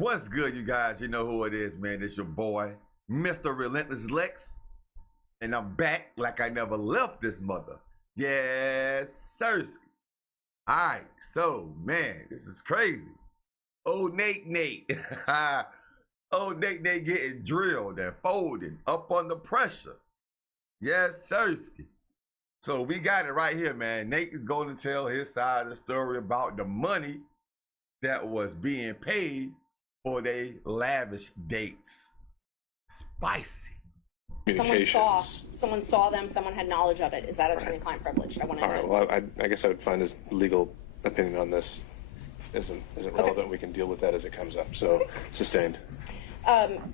What's good, you guys? You know who it is, man. It's your boy, Mr. Relentless Lex. And I'm back like I never left this mother. Yes, sirsky. All right, so, man, this is crazy. Old Nate. Old Nate getting drilled and folded up under pressure. Yes, sirsky. So we got it right here, man. Nate is going to tell his side of the story about the money that was being paid for their lavish dates. Spicy. Someone saw them, someone had knowledge of it. Is that attorney-client privilege? I want to know. All right, well, I guess I would find his legal opinion on this isn't relevant. Okay. We can deal with that as it comes up. So, sustained.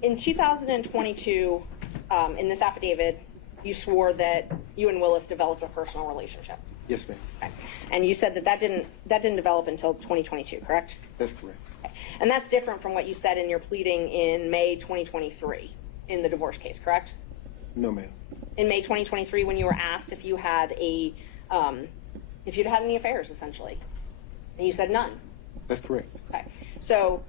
In 2022, in this affidavit, you swore that you and Willis developed a personal relationship. Yes, ma'am. Okay. And you said that didn't develop until 2022, correct? That's correct. Okay. And that's different from what you said in your pleading in May 2023 in the divorce case, correct? No, ma'am. In May 2023, when you were asked if you had if you'd had any affairs, essentially, and you said none. That's correct. Okay. So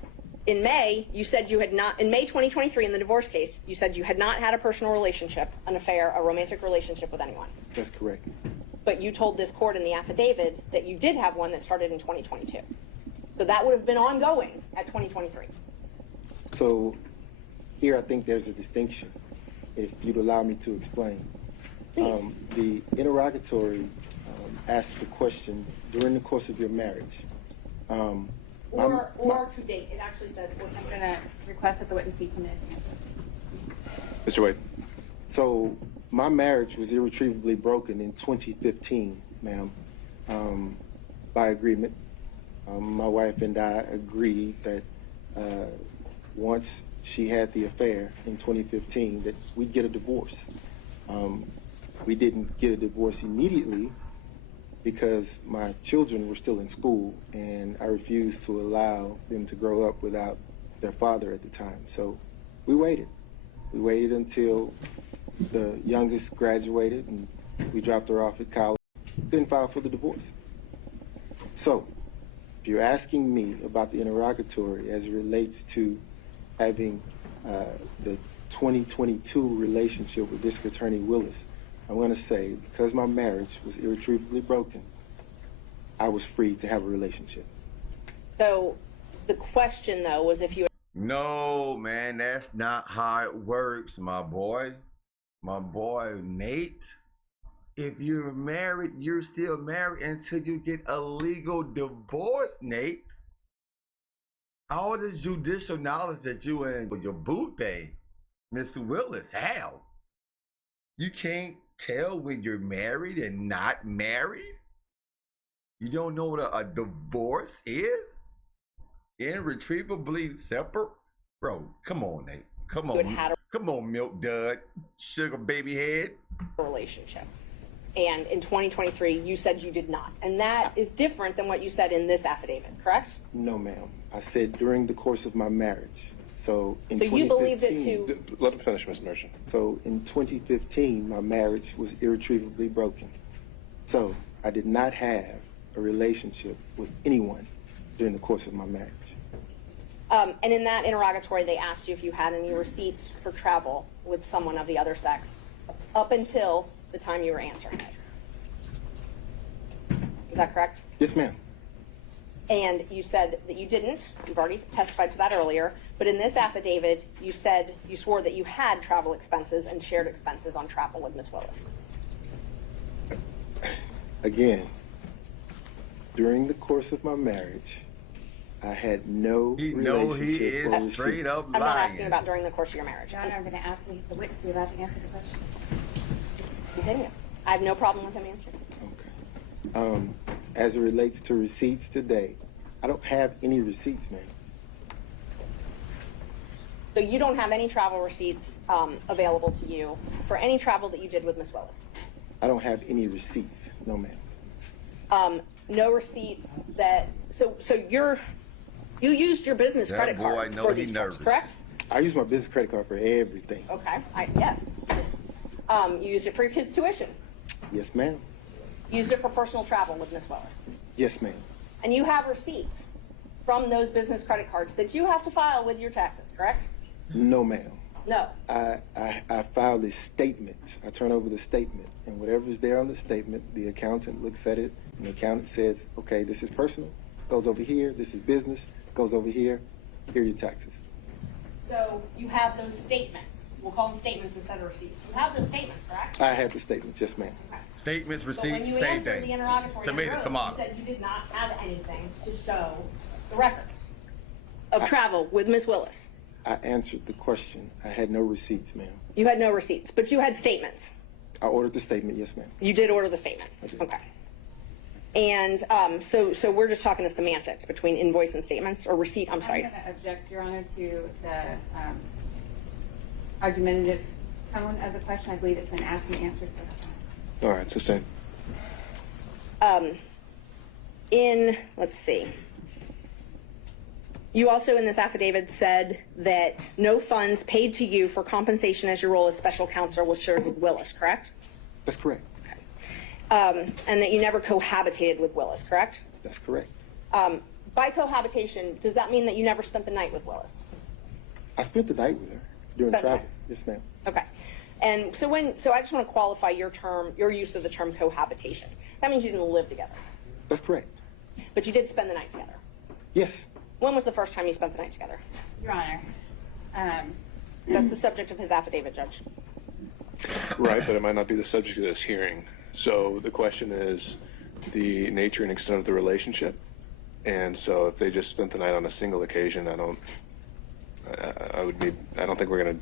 in May, you said you had not, in May 2023 in the divorce case, you said you had not had a personal relationship, an affair, a romantic relationship with anyone. That's correct. But you told this court in the affidavit that you did have one that started in 2022. So that would have been ongoing at 2023. So here I think there's a distinction, if you'd allow me to explain. Please. The interrogatory asked the question, during the course of your marriage. Or to date. It actually says, I'm going to request that the witness be permitted to answer. Mr. Wade. So my marriage was irretrievably broken in 2015, ma'am, by agreement. My wife and I agreed that once she had the affair in 2015 that we'd get a divorce. We didn't get a divorce immediately because my children were still in school and I refused to allow them to grow up without their father at the time. So we waited. We waited until the youngest graduated and we dropped her off at college, then filed for the divorce. So if you're asking me about the interrogatory as it relates to having the 2022 relationship with District Attorney Willis, I'm going to say, because my marriage was irretrievably broken, I was free to have a relationship. so the question, though, was if you... No, man, that's not how it works, my boy. My boy, Nate. If you're married, you're still married until you get a legal divorce, Nate. All this judicial knowledge that you and your boo thing, Miss Willis, how? You can't tell when you're married and not married? You don't know what a divorce is? Irretrievably separate? Bro, come on, Nate. Come on. Come on, milk dud. Sugar baby head. Relationship. And in 2023, you said you did not. And that is different than what you said in this affidavit, correct? No, ma'am. I said during the course of my marriage. So in 2015, you believed it too? Let him finish, Mr. Merchant. So in 2015, my marriage was irretrievably broken. So I did not have a relationship with anyone during the course of my marriage. And in that interrogatory, they asked you if you had any receipts for travel with someone of the other sex up until the time you were answering it. Is that correct? Yes, ma'am. And you said that you didn't. You've already testified to that earlier. But in this affidavit, you said you swore that you had travel expenses and shared expenses on travel with Ms. Willis. Again, during the course of my marriage, I had no relationship. He is straight up lying. I'm not asking about during the course of your marriage. John, I'm going to ask the witness to be allowed to answer the question. Continue. I have no problem with him answering. Okay. As it relates to receipts today, I don't have any receipts, ma'am. So you don't have any travel receipts available to you for any travel that you did with Ms. Willis? I don't have any receipts, no, ma'am. No receipts that, so you used your business credit card for these trips, correct? I use my business credit card for everything. Okay, yes. You used it for your kids' tuition? Yes, ma'am. Used it for personal travel with Ms. Willis? Yes, ma'am. And you have receipts from those business credit cards that you have to file with your taxes, correct? No, ma'am. No. I filed a statement. I turn over the statement, and whatever's there on the statement, the accountant looks at it, and the accountant says, okay, this is personal, goes over here, this is business, goes over here, here are your taxes. So you have those statements. We'll call them statements instead of receipts. You have those statements, correct? I have the statement, yes, ma'am. Okay. Statements, But when receipts, you same answered the thing. interrogatory, Tomato, under oath, tomato. you said you did not have anything to show the records of travel with Ms. Willis. I answered the question. I had no receipts, ma'am. You had no receipts, but you had statements. I ordered the statement, yes, ma'am. You did order the statement. I did. Okay. And so we're just talking to semantics between invoice and statements, or receipt, I'm sorry. I'm going to object, Your Honor, to the argumentative tone of the question. I believe it's been asked and answered several times. All right, sustained. Let's see. You also in this affidavit said that no funds paid to you for compensation as your role as special counsel was shared with Willis, correct? That's correct. And that you never cohabitated with Willis, correct? That's correct. By cohabitation, does that mean that you never spent the night with Willis? I spent the night with her during Spent the travel. night. Yes, ma'am. Okay. And so I just want to qualify your use of the term cohabitation. That means you didn't live together, That's correct. but you did spend the night together. Yes. When was the first time you spent the night together? Your Honor, That's the subject of his affidavit, Judge. Right, but it might not be the subject of this hearing. So the question is the nature and extent of the relationship. And so if they just spent the night on a single occasion, I don't think we're going to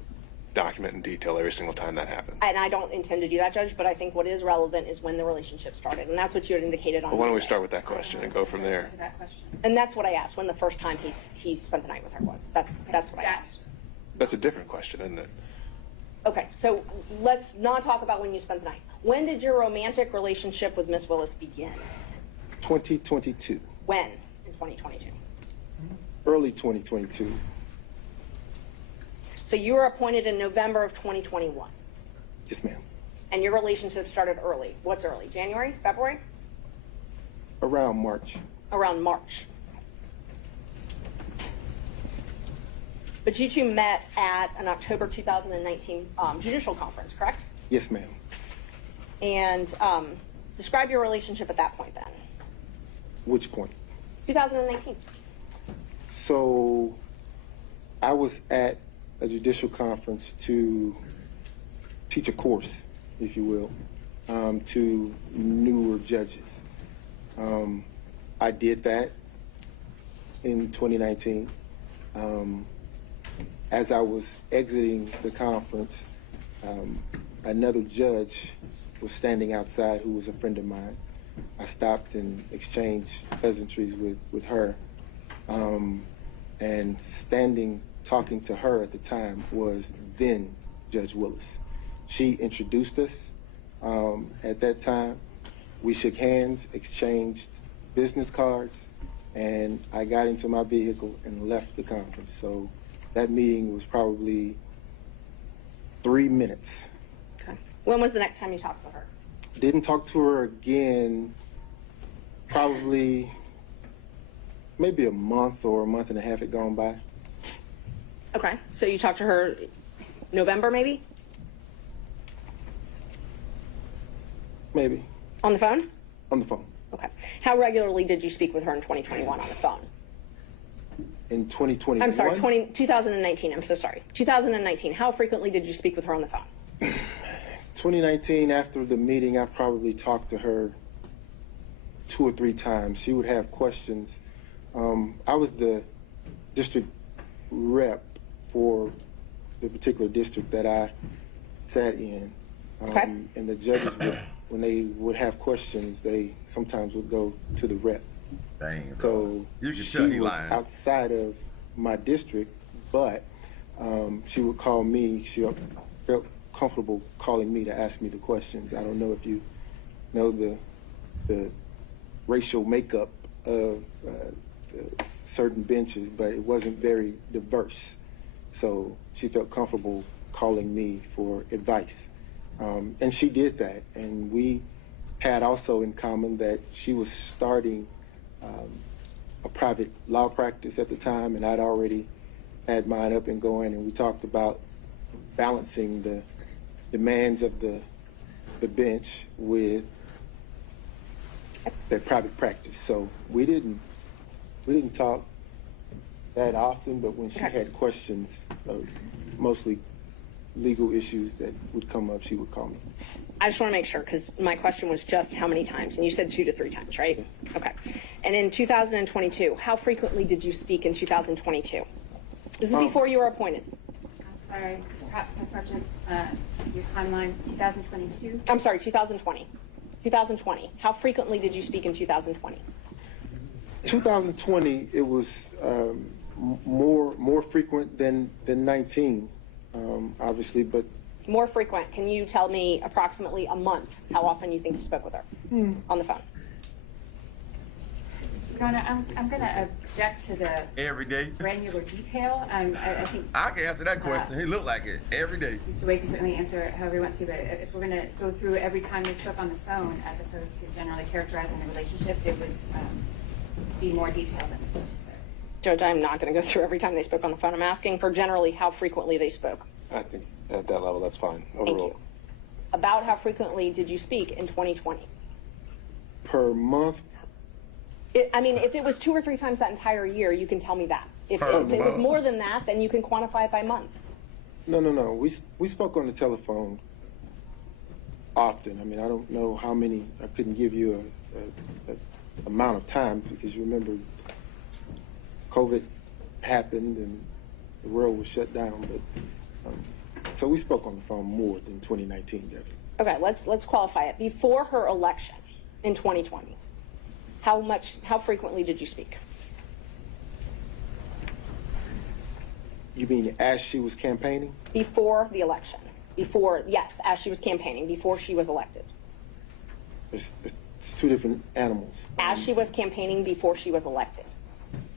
document in detail every single time that happened. And I don't intend to do that, Judge, but I think what is relevant is when the relationship started, and that's what you had indicated on Well, why don't we Monday. start with that question and go from there? to that question. And that's what I asked, when the first time he spent the night with her was. That's what I asked. That's a different question, isn't it? Okay, so let's not talk about when you spent the night. When did your romantic relationship with Miss Willis begin? 2022. When in 2022? Early 2022. So you were appointed in November of 2021, Yes, ma'am. and your relationship started early. What's early? January? February? Around March. Around March. But you two met at an October 2019 judicial conference, correct? Yes, ma'am. And describe your relationship at that point then. Which point? 2019. So I was at a judicial conference to teach a course, if you will, to newer judges. I did that in 2019. As I was exiting the conference, another judge was standing outside who was a friend of mine. I stopped and exchanged pleasantries with her. And standing, talking to her at the time was then Judge Willis. She introduced us at that time. We shook hands, exchanged business cards, and I got into my vehicle and left the conference. So that meeting was probably 3 minutes. Okay. When was the next time you talked with her? Didn't talk to her again probably maybe a month or a month and a half had gone by. Okay. So you talked to her November maybe? Maybe. On the phone? On the phone. Okay. How regularly did you speak with her in 2021 on the phone? In 2021. I'm sorry, 2019. I'm so sorry. 2019. How frequently did you speak with her on the phone? 2019, after the meeting, I probably talked to her 2 or 3 times. She would have questions. I was the district rep for the particular district that I sat in. Okay. And the judges would, when they would have questions, they sometimes would go to the rep. Dang, bro. So You can she tell he was lying. outside of my district, but she would call me. She felt comfortable calling me to ask me the questions. I don't know if you know the racial makeup of certain benches, but it wasn't very diverse. So she felt comfortable calling me for advice. And she did that. And we had also in common that she was starting a private law practice at the time, and I'd already had mine up and going, and we talked about balancing the demands of the bench with that private practice. So we didn't talk that often, but when she had questions, mostly legal issues that would come up, she would call me. I just want to make sure, because my question was just how many times, and you said 2 to 3 times, right? Okay. And in 2022, how frequently did you speak in 2022? This is before you were appointed. I'm sorry, perhaps Ms. Marches, your timeline, 2022? I'm sorry, 2020. 2020. How frequently did you speak in 2020? 2020, it was more frequent than 19, obviously, but More frequent. Can you tell me approximately a month how often you think you spoke with her on the phone? Your Honor, I'm going to object to the Every day? granular detail. I think I can answer that question. He looked like it every day. Mr. Wade can certainly answer however he wants to, but if we're going to go through every time they spoke on the phone as opposed to generally characterizing the relationship, it would be more detailed than is necessary. Judge, I'm not going to go through every time they spoke on the phone. I'm asking for generally how frequently they spoke. I think at that level, that's fine. Thank Overruled. you. About how frequently did you speak in 2020? per month. I mean, if it was 2 or 3 times that entire year, you can tell me that. If it was more than that, then you can quantify it by month. No. We spoke on the telephone often. I mean, I don't know how many. I couldn't give you a amount of time because you remember COVID happened and the world was shut down. But so we spoke on the phone more than 2019, definitely. Okay, let's qualify it. Before her election in 2020, how frequently did you speak? You mean as she was campaigning? Before the election. Yes, as she was campaigning, before she was elected. It's two different animals. As she was campaigning before she was elected.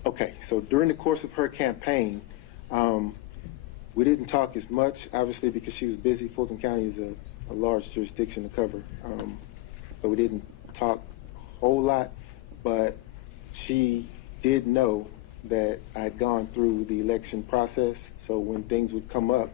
Okay, so during the course of her campaign, we didn't talk as much, obviously, because she was busy. Fulton County is a large jurisdiction to cover. So we didn't talk a whole lot, but she did know that I'd gone through the election process. So when things would come up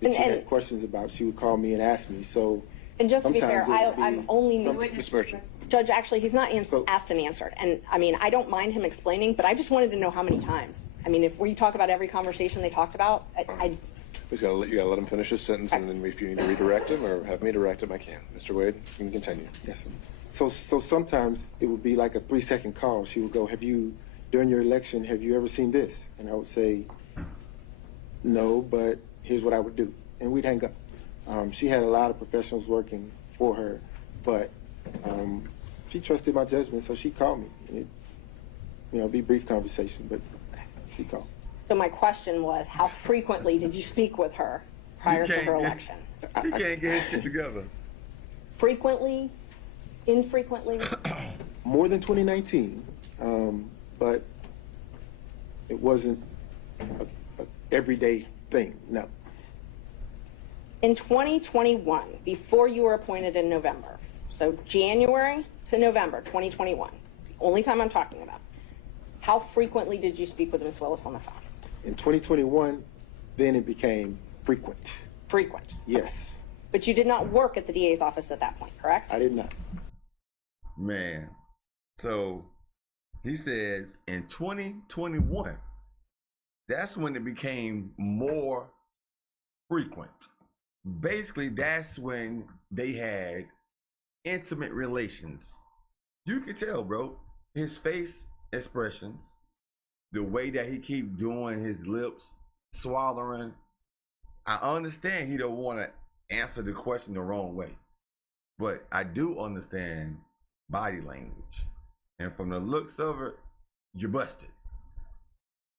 that she had questions about, she would call me and ask me. So and just to be fair, sometimes it would I'm only Ms. Merchant. Judge, actually, he's not asked and answered. And I mean, I don't mind him explaining, but I just wanted to know how many times. I mean, if we talk about every conversation they talked about, You gotta let him finish his sentence, and then if you need to redirect him or have me direct him, I can. Mr. Wade, you can continue. Yes, sir. So sometimes it would be like a 3-second call. She would go, during your election, have you ever seen this? And I would say, no, but here's what I would do. And we'd hang up. She had a lot of professionals working for her, but she trusted my judgment, so she called me. It'd be a brief conversation, but she called. So my question was, how frequently did you speak with her prior to her election? He can't get his shit together. Frequently? Infrequently? More than 2019, but it wasn't a everyday thing, no. In 2021, before you were appointed in November, so January to November 2021, the only time I'm talking about, how frequently did you speak with Ms. Willis on the phone? In 2021, then it became frequent. Frequent. Yes. But you did not work at the DA's office at that point, correct? I did not. Man, so he says in 2021, that's when it became more frequent. Basically, that's when they had intimate relations. You can tell, bro, his face expressions, the way that he keep doing his lips, swallowing. I understand he don't want to answer the question the wrong way, but I do understand body language. And from the looks of it, you're busted.